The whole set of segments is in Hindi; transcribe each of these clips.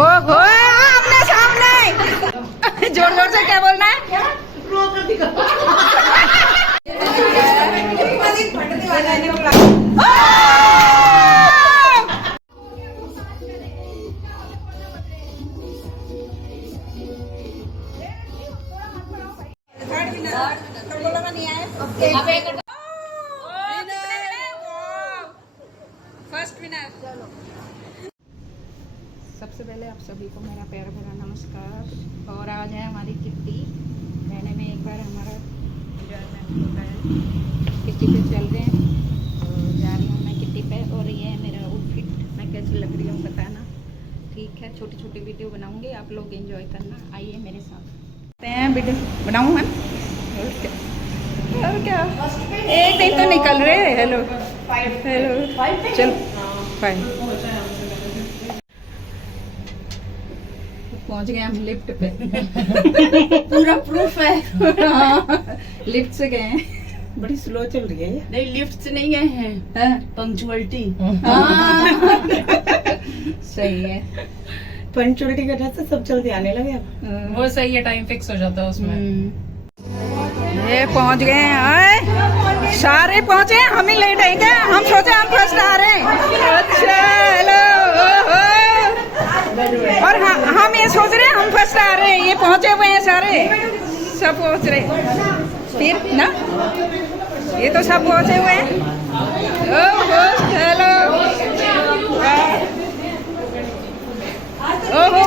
ओहो आमने सामने जोर जोर से क्या बोलना है? First winner. सबसे पहले आप सभी को मेरा प्यार भरा नमस्कार। और आज है हमारी किट्टी। महीने में एक बार हमारा एंजॉयमेंट होता है। किट्टी पे चल रहे हैं तो जा रही हूँ मैं किट्टी पे। और ये है मेरा आउटफिट, मैं कैसी लग रही हूँ बताना, ठीक है। छोटी छोटी वीडियो बनाऊंगी, आप लोग एंजॉय करना, आइए मेरे साथ। वीडियो बनाऊँ मैं और क्या एक दिन तो निकल रहे। हेलो हेलो चल फाइन। पहुंच गए हम लिफ्ट पे। पूरा प्रूफ है। लिफ्ट से गए हैं। बड़ी स्लो चल रही है ये। नहीं लिफ्ट से नहीं गए हैं, पंक्चुअलिटी। सही है। पंक्चुअलिटी की वजह से सब जल्दी आने लगे अब। वो सही है, टाइम फिक्स हो जाता है उसमें। ये पहुंच गए हैं, सारे पहुंचे, हम ही लेट आएंगे। हम सोचे हम फर्स्ट आ रहे हैं। अच्छा हेलो और हम ये सोच रहे हैं हम फर्स्ट आ रहे हैं। ये पहुंचे हुए हैं सारे, सब पहुंच रहे फिर ना, ये तो सब पहुंचे हुए हैं। हेलो ओहो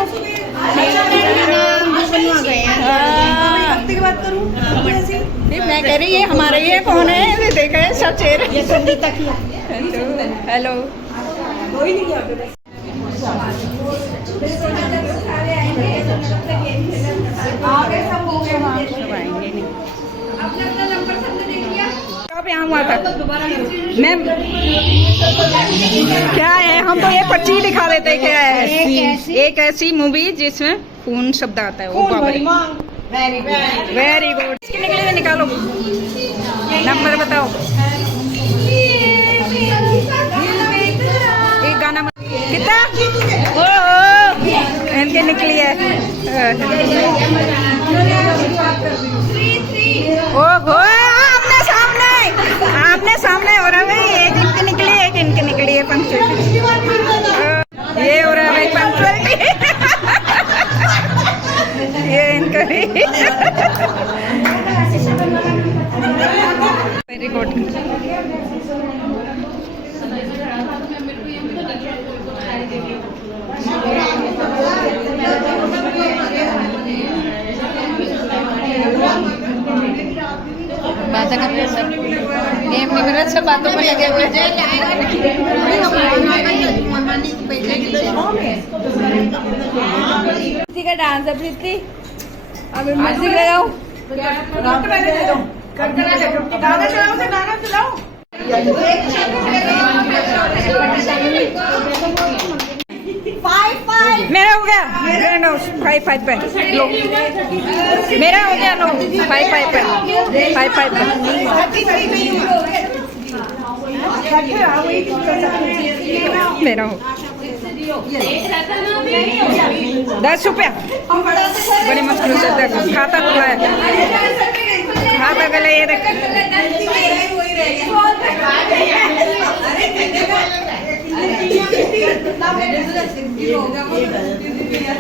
फिर मैं कह रही है हमारे ये कौन है, देखा है सब चेहरे। हेलो कब यहाँ हुआ था मैम? क्या है, हम तो ये पर्ची दिखा देते क्या है। एक ऐसी मूवी जिसमें खून शब्द आता है। ओ वेरी गुड। इसके निकले निकालो, नंबर बताओ। एक गाना कितना? ओ इनके निकली है। ओ आमने सामने हो रहा है भाई। एक इनके निकली है, एक इनके निकली है। पंक्चुअलिटी ये हो रहा है भाई, पंक्चुअलिटी ये इनका वेरी गुड। बातें कर रहे सब गेम में मेरा सब बातों में लगे हुए हैं। प्रीति का डांस है। प्रीति अब म्यूजिक लगाओ, गाना चलाओ। मेरा हो गया 5 पे लो। मेरा हो गया लो 5 पे 5 पे। मेरा हो 10 रुपया। बड़ी मुश्किल से खाता खुला है, खाता गला ये देख।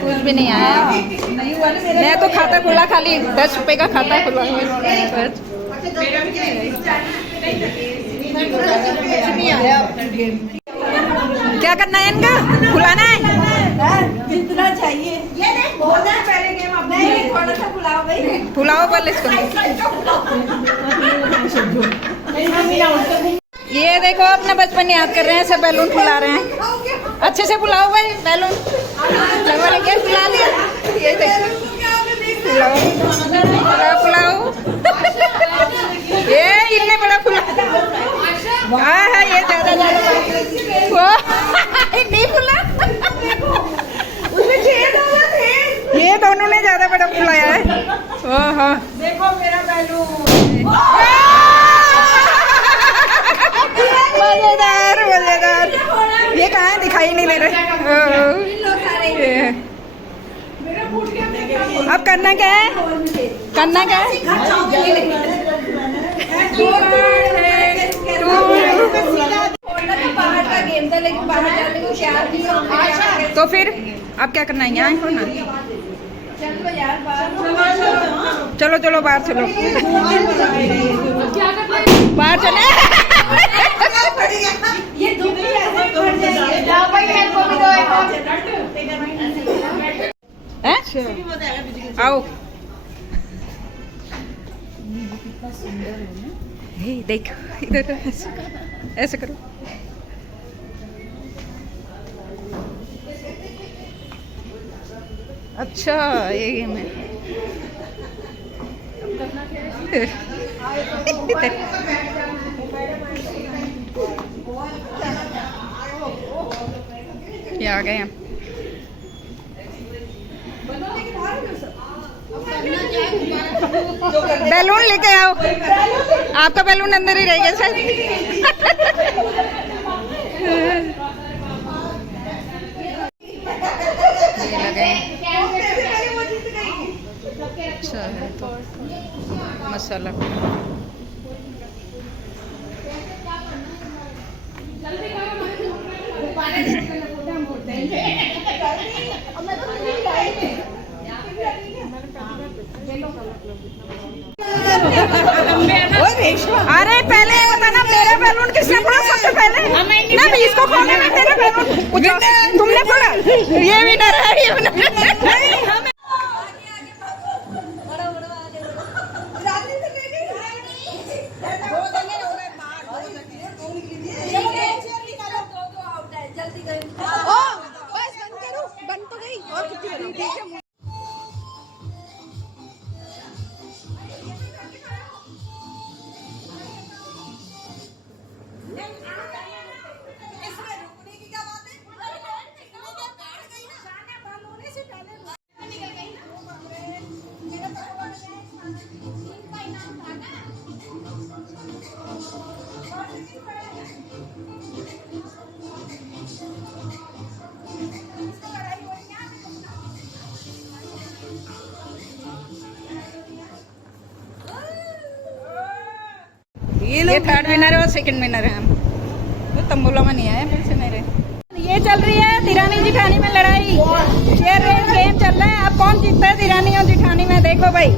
कुछ भी नहीं आया। मैं तो खाता खुला, खाली 10 रुपए का खाता खुला। क्या करना है इनका? खुलाना है जितना चाहिए। पहले गेम थोड़ा सा फुलाओ भाई, फुलाओ पहले इसको। ये देखो अपना बचपन याद कर रहे हैं, सब बैलून फुला रहे हैं। अच्छे से फुलाओ भाई बैलून। क्या फुला लिया? ये देखो फुलाओ फुलाओ। ये इतने बड़ा फुला। हाँ हाँ ये ज्यादा नहीं फुला। ये दोनों ने ज्यादा बड़ा फुलाया है। ओहो देखो मेरा बैलून। मजेदार मजेदार। ये कहाँ है, दिखाई नहीं दे रहे। अब करना क्या है? करना क्या है? बाहर का गेम था लेकिन बाहर जाने को तैयार नहीं हो। तो फिर अब क्या करना है? यहाँ हो ना? चलो यार चलो चलो बाहर चलो, बाहर चले। ये धूप भी ऐसे पड़ जाएगी। जाओ भाई मेरे को भी दो एक हैं? आओ। कितना सुंदर है ना। हे देखो इधर ऐसे करो। अच्छा ये गेम है। ये आ गए हम। बैलून लेके आओ। आपका बैलून अंदर ही रह गया शायद। ये लगे। अच्छा है तो मसाला अरे पहले ये बताना मेरा बैलून किसने फोड़ा सबसे पहले? ना इसको खोलना ना मेरा बैलून। तुमने फोड़ा? ये विनर है, ये विनर। ये थर्ड विनर है और सेकंड विनर है हम। तो तंबोला में नहीं आया फिर से मेरे। ये चल रही है तिरानी जिठानी में लड़ाई। चेयर रेस गेम चल रहा है। अब कौन जीतता है तिरानी और जिठानी में? देखो भाई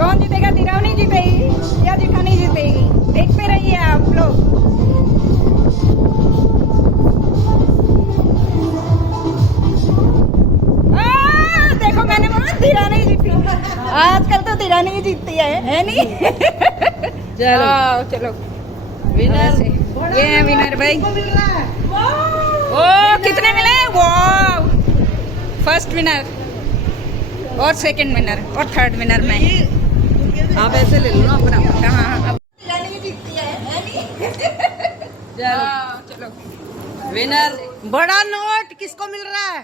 कौन जीतेगा? तिरानी जीतेगी या जिठानी जीतेगी? देखते रहिए आप लोग। देखो मैंने बोला तिरानी जीती। आजकल तो तिरानी ही जीतती है नहीं? चलो चलो विनर से ये है विनर भाई। ओ कितने मिले? वो फर्स्ट विनर और सेकंड विनर और थर्ड विनर मैं। आप ऐसे ले लो ना अपना। कहाँ जीतती है नहीं? चलो विनर बड़ा नोट किसको मिल रहा है?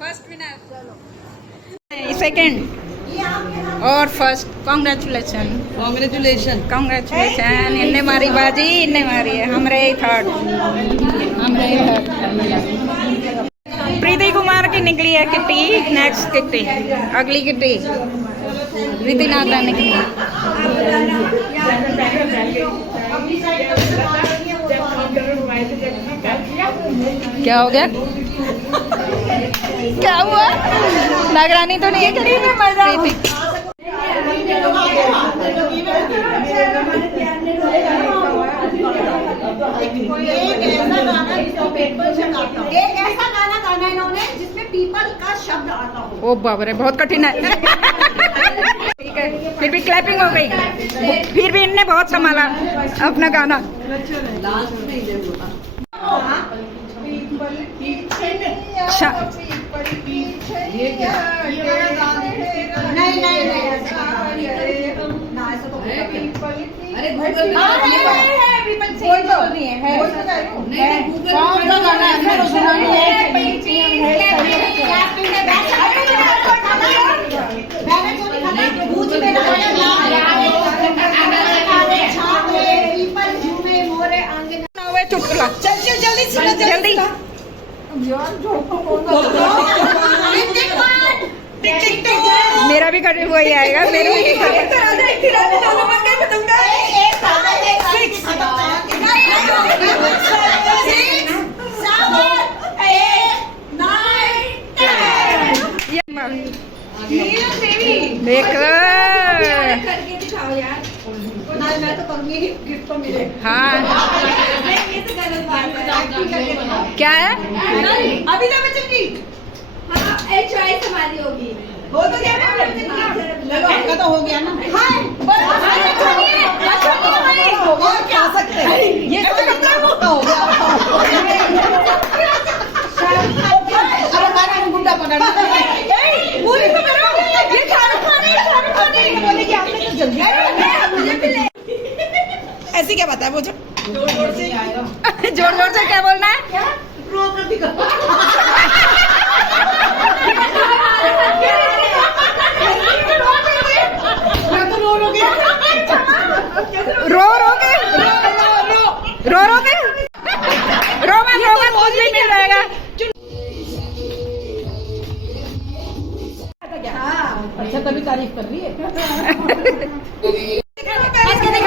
फर्स्ट विनर सेकंड और फर्स्ट। Congratulation congratulation congratulation. इनने मारी बाजी, इनने मारी है। हमरे थर्ड, हमरे थर्ड। प्रीति कुमार की निकली है किट्टी। नेक्स्ट किट्टी, अगली किट्टी प्रीति नागरा निकली। क्या हो गया? क्या हुआ? नागरानी तो नहीं है प्रीति। एक ऐसा गाना गाना इन्होंने जिसमें पीपल का शब्द आता हो। ओ बाप रे बहुत कठिन है। ठीक है फिर भी क्लैपिंग हो गई। फिर भी इनने बहुत संभाला अपना गाना। नहीं अरे कोई तो नहीं है। कौन सा गाना है? चुटकुला चल चल जल्दी मेरा भी कटे हुआ ही आएगा, मेरा भी देखो। मैं तो करूंगी, गिफ्ट तो मिले। हाँ ये तो गलत बात है। क्या है? अमिताभ बच्चन की हाँ एक चॉइस हमारी होगी। हो तो गया ना, आपका तो हो गया ना। हाँ और क्या सकते हैं ये तो हो गया। गुंडा पकड़ना पूरी तो करो। ये शाहरुख खान है, शाहरुख खान है। बोले कि आपने तो जल्दी मुझे भी ले। ऐसे क्या बताया वो जो जोर जोर से आएगा। जोर जोर से क्या बोलना है? क्या रो कर दिखा। मैं तो रो रो के रो रो के रो रो के रो मत कुछ भी मिल जाएगा। अच्छा तभी तारीफ कर रही है। ऐसे के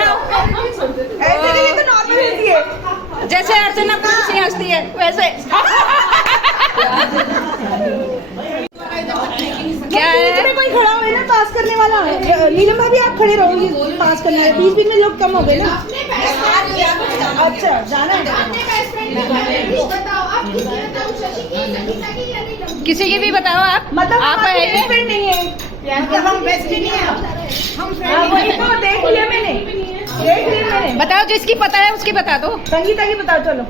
लिए तो नॉर्मल होती है। जैसे अर्चना से हंसती है वैसे। क्या है? कोई खड़ा हुआ है ना पास करने वाला। नीलम भाभी आप खड़े रहोगे पास करने वाले। 20 में लोग कम हो गए ना। अच्छा जाना किसी की भी बताओ आप। मतलब आप आएंगे? नहीं है, हम बेस्ट नहीं है। हम वही तो देख लिया मैंने, देख लिया मैंने। बताओ जिसकी पता है उसकी बता दो। संगीता की बताओ चलो।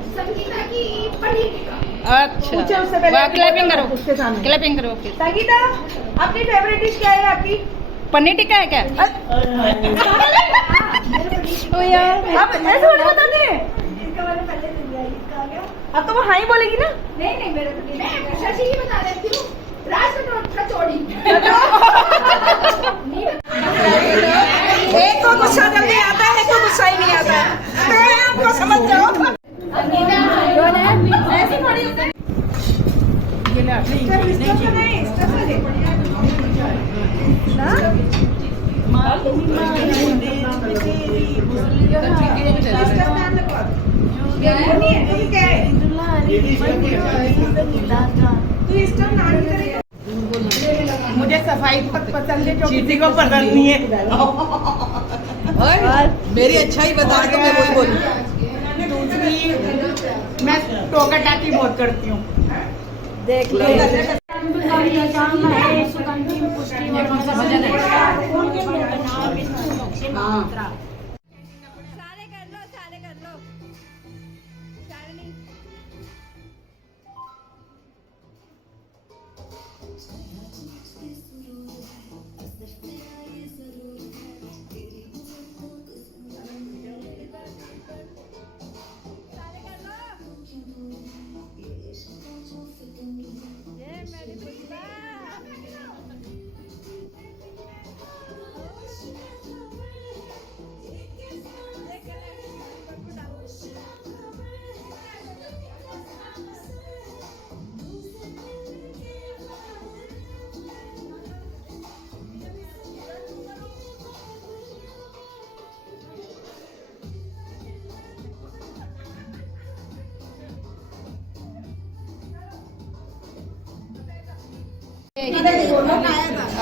अच्छा पूछो उससे पहले। क्लैपिंग करो, उसके सामने क्लैपिंग करो। फिर संगीता अपनी फेवरेट डिश क्या है आपकी? पनीर टिक्का है क्या? तो यार आप ऐसे थोड़ी बताते हैं। अब तो वो हाँ ही बोलेगी ना। नहीं मेरे को मैं शशि ही बता देती हूँ। राज कचौड़ी। एक को गुस्सा जल्दी आता है, एक को गुस्सा ही नहीं आता है। मैं आपको समझ जाओ। ऐसी थोड़ी मुझे सफाई पसंद है, चीटी को पसंद नहीं है। और मेरी अच्छाई बता तो मैं वही बोलूँ। दूसरी मैं टोका टाकी बहुत करती हूँ। देख लो।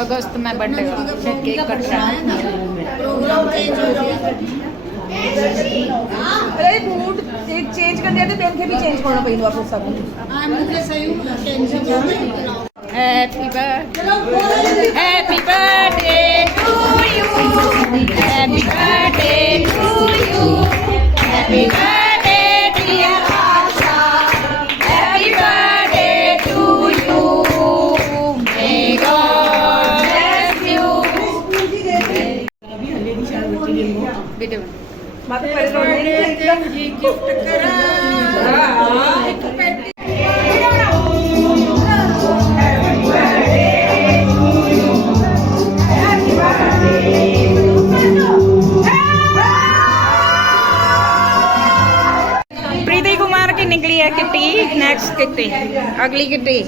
अगस्त में बर्थडे का केक कट रहा है। अरे मूड एक चेंज कर दिया तो पेन के भी चेंज करना पड़ेगा आपको सब। Happy birthday, happy birthday to you, happy birthday to you, happy birthday dear Asha, happy birthday to you, may God bless you. Video Preeti Kumar की निकली है किट्टी। नेक्स्ट किट्टी अगली किट्टी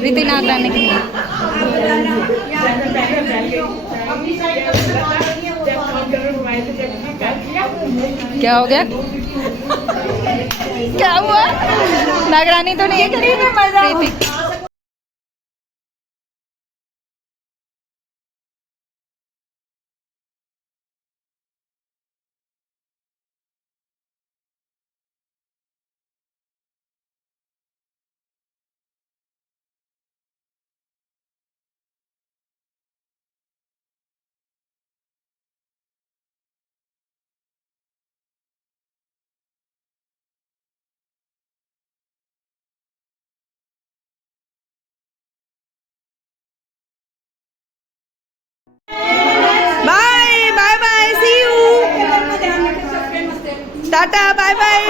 विधि नाथ लाने के लिए क्या हो गया क्या हुआ नागरानी तो नहीं है Preeti bye bye bye see you tata bye bye